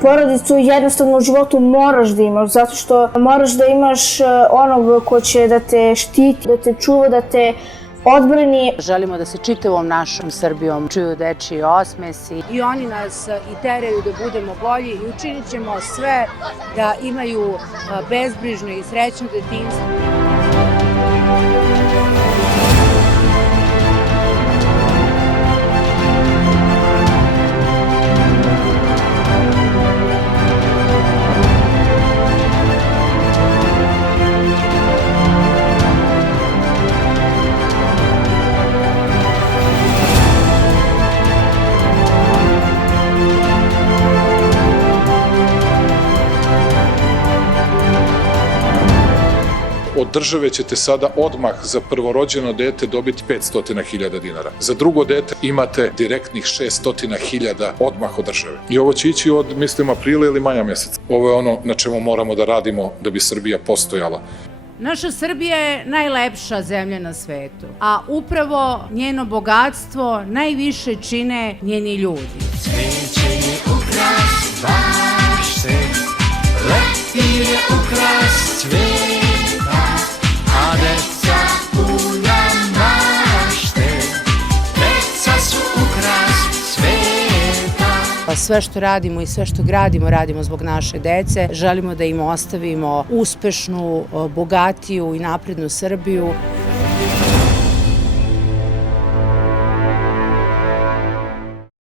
Porodicu jednostavno u životu moraš da imaš, zato što moraš da imaš onog ko će da te štiti, da te čuva, da te odbrani. Želimo da se čitavom našom Srbijom čuju dečiji osmesi. I oni nas i teraju da budemo bolji i učinit ćemo sve da imaju bezbrižno i srećno detinjstvo. Od države ćete sada odmah za prvorođeno dete dobiti 500.000 dinara. Za drugo dete imate direktnih 600.000 odmah od države. I ovo će ići od, mislim, aprila ili maja meseca. Ovo je ono na čemu moramo da radimo da bi Srbija postojala. Naša Srbija je najlepša zemlja na svetu, a upravo njeno bogatstvo najviše čine njeni ljudi. Cveće je ukras bašte, leptir je ukras cveta, a deca puna mašte, deca su ukras sveta. Sve što radimo i sve što gradimo, radimo zbog naše dece. Želimo da im ostavimo uspešnu, bogatiju i naprednu Srbiju.